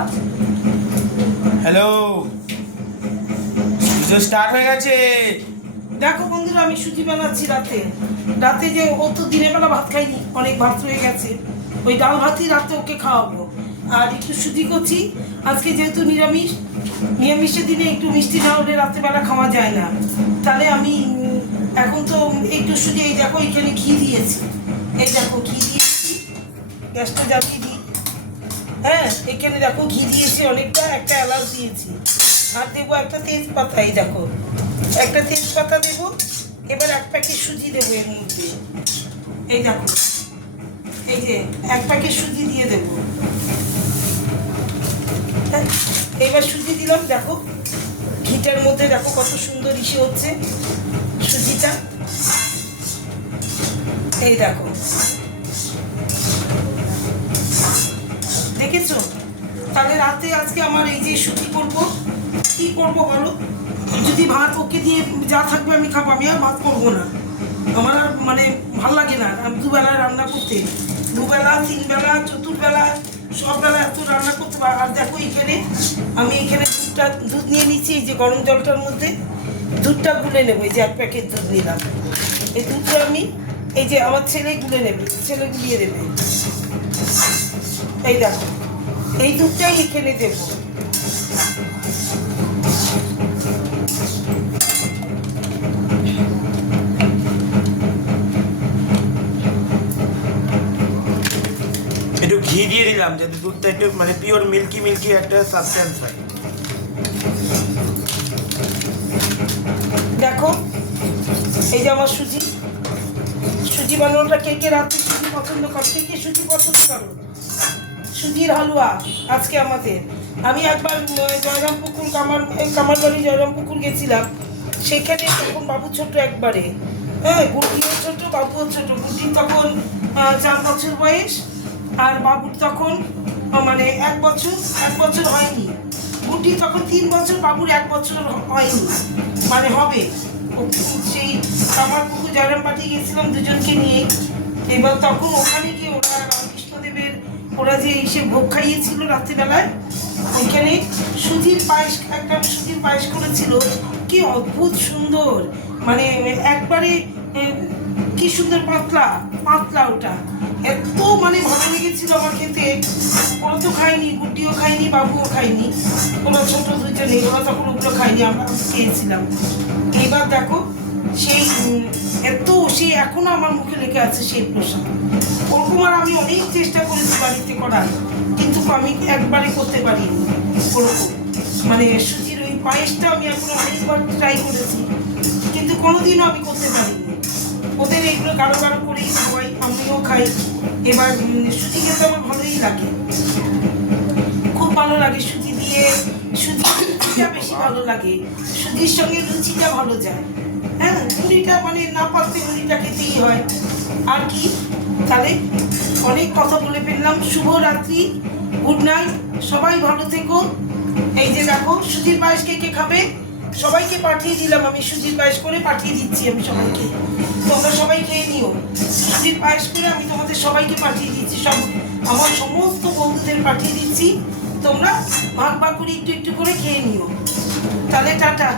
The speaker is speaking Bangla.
ভাত। হ্যালো, স্টার্ট হয়ে গেছে। দেখো বন্ধুরা, আমি সুজি বানাচ্ছি রাতে যে ও তো দিনের বেলা ভাত খাইনি, অনেক ভাত রয়ে গেছে, ওই ডাল ভাতই রাতে ওকে খাওয়াবো। আর একটু সুজি করছি আজকে, যেহেতু নিরামিষের দিনে একটু মিষ্টি না হলে রাত্রেবেলা খাওয়া যায় না। তাহলে আমি এখন তো একটু সুজি, এই দেখো এখানে ঘি দিয়েছি, এই দেখো ঘি দিয়েছি, গ্যাসটা জ্বালিয়ে দিই। হ্যাঁ, এখানে দেখো ঘি দিয়েছি অনেকটা, একটা এলাচ দিয়েছি, আর দেবো একটা তেজপাতা। এই দেখো একটা তেজপাতা দেবো। এবার এক প্যাকেট সুজি দেবো এর মধ্যে। এই দেখো, এই যে এক প্যাকেট সুজি দিয়ে দেবো। হ্যাঁ, এবার সুজি দিলাম, দেখো ঘিটার মধ্যে দেখো কত সুন্দর ইসে হচ্ছে সুজিটা। এই দেখো, দেখেছো? তাহলে রাতে আজকে আমার এই যে সুজি করবো, কি করবো বলো? যদি ভাত ওকে দিয়ে যা থাকবে আমি খাবো, আমি আর ভাত করবো না। আমার আর মানে ভাল লাগে না আমি দুবেলা রান্না করতে, দুবেলা তিনবেলা চতুর্বেলা সব বেলা এত রান্না করতে পারি। আর দেখো এখানে আমি দুধ নিয়ে নিচ্ছি, এই যে গরম জলটার মধ্যে দুধটা গুলে নেবো। এই যে এক প্যাকেট দুধ নিলাম, এই দুধটা আমি, এই যে আমার ছেলে গুলে নেবে, ছেলে গুলিয়ে দেবে। এই দেখো, এই দুধটাই এখানে দেবো। একটু ঘি দিয়ে দিলাম যাতে দুধটা একটু মানে পিওর মিল্কি একটা সাবস্টেন্স হয়। দেখো এই যে আমার সুজি বানানোটা, কে কে রাত্রে সুজি পছন্দ করো, কে সুজি পছন্দ করো? সুজির হালুয়া আজকে আমাদের। আমি একবার জয়রামপুকুর কামারবাড়ি জয়রামপুকুর গেছিলাম, সেখানে তখন বাবু ছোট একবারে, হ্যাঁ গুড্ডিও ছোট বাবুও ছোট। গুড্ডির তখন 4 বছর বয়স, আর বাবুর তখন মানে 1 বছর হয়নি। গুড্ডি তখন 3 বছর, বাবুর 1 বছর হয়নি, মানে হবে। সেই কামারপুকুর জয়রাম পাঠিয়ে গেছিলাম দুজনকে নিয়ে। এবার তখন ওখানে গিয়ে ওরা রামকৃষ্ণদেবের ওরা যে এসে ভোগ খাইয়েছিল রাত্রিবেলায়, ওইখানে সুজির পায়েস করেছিল, কি অদ্ভুত সুন্দর, মানে একবারে কি সুন্দর পাতলা ওটা, এত মানে ভালো লেগেছিল আমার খেতে। ওরা তো খায়নি, গুড্ডিও খায়নি, বাবুও খায়নি, ওরা ছোট দুজনে, ওরা তখন ওগুলো খায়নি, আমরা খেয়েছিলাম। এবার দেখো সেই সেই এখনো আমার মুখে লেগে আছে সেই প্রসাদ। ওরকম আর আমি অনেক চেষ্টা করেছি বাড়িতে করার, কিন্তু আমি একবারে করতে পারিনি ওরকম। মানে সুজির ওই পায়েসটা আমি এখন অনেকবার ট্রাই করেছি, কিন্তু কোনোদিনও আমি করতে পারিনি। ওদের এগুলো গাঢ় করেই খাওয়াই, আমিও খাই। এবার সুজি খেতে আমার ভালোই লাগে, খুব ভালো লাগে সুজি দিয়ে। সুজিটা বেশি ভালো লাগে, সুজির সঙ্গে লুচিটা ভালো যায়। হ্যাঁ, মুড়িটা মানে না পারতে মুড়িটা খেতেই হয়। আর কি, তাহলে অনেক কথা বলে ফেললাম। শুভ রাত্রি, গুড নাইট, সবাই ভালো থেকো। এই যে দেখো সুজির পায়েস কে কে খাবে, সবাইকে পাঠিয়ে দিলাম আমি, সুজির পায়েস করে পাঠিয়ে দিচ্ছি আমি সবাইকে, তোমরা সবাই খেয়ে নিও। সুজির পায়েস করে আমি তোমাদের সবাইকে পাঠিয়ে দিচ্ছি, আমার সমস্ত বন্ধুদের পাঠিয়ে দিচ্ছি। তোমরা ভাগ করে একটু একটু করে খেয়ে নিও। তাহলে টাটা।